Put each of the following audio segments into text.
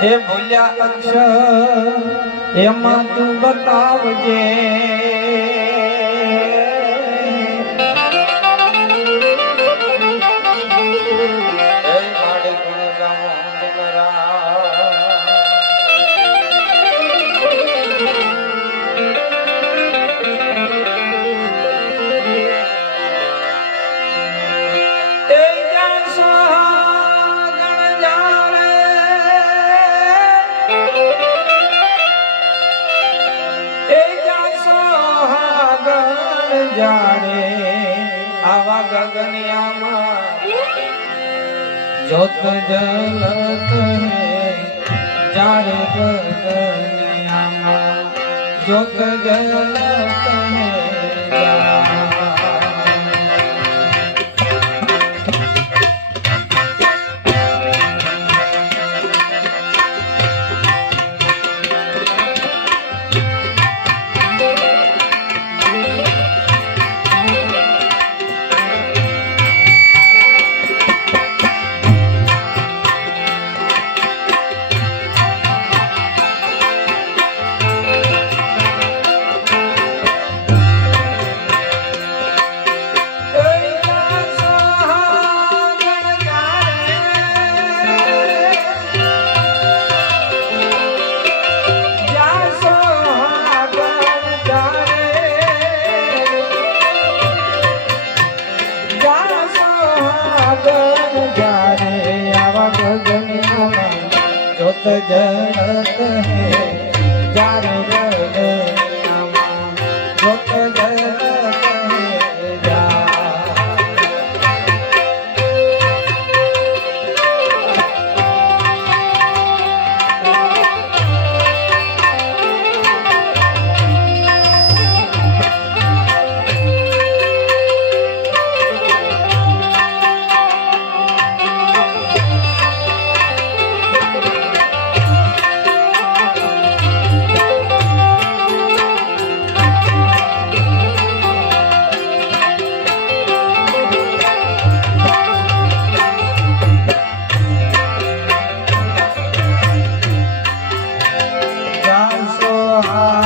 હે ભૂલ્યા અક્ષર એમાં તું બતાવજે. જાણે આવા ગગનિયામાં જોત જલત હે જાણે ગગનિયામાં જોત જલત જાણે जगत है जानो হা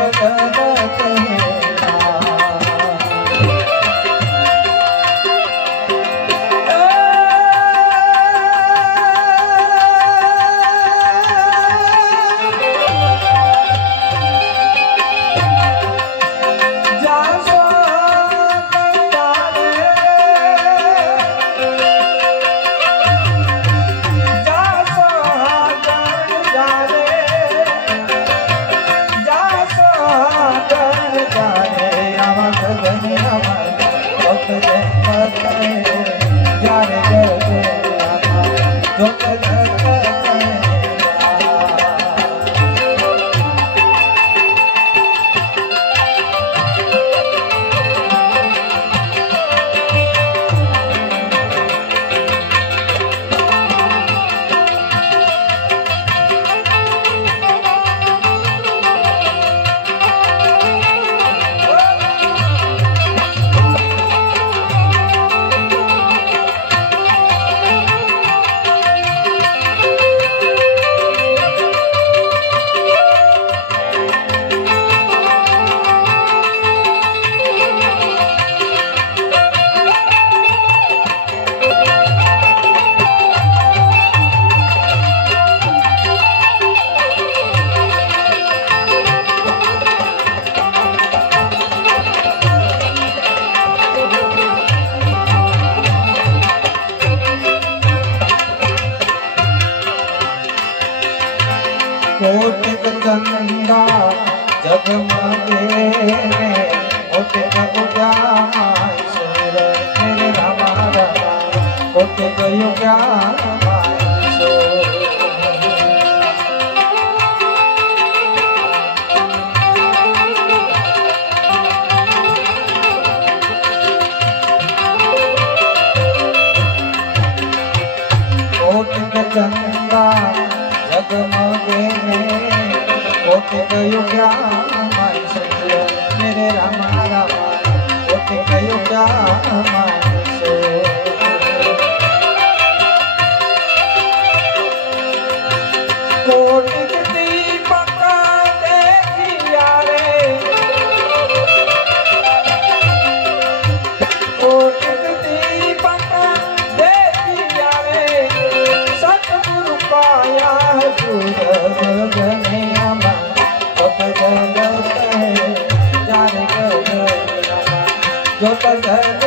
पद રામા ક્યાં Gopa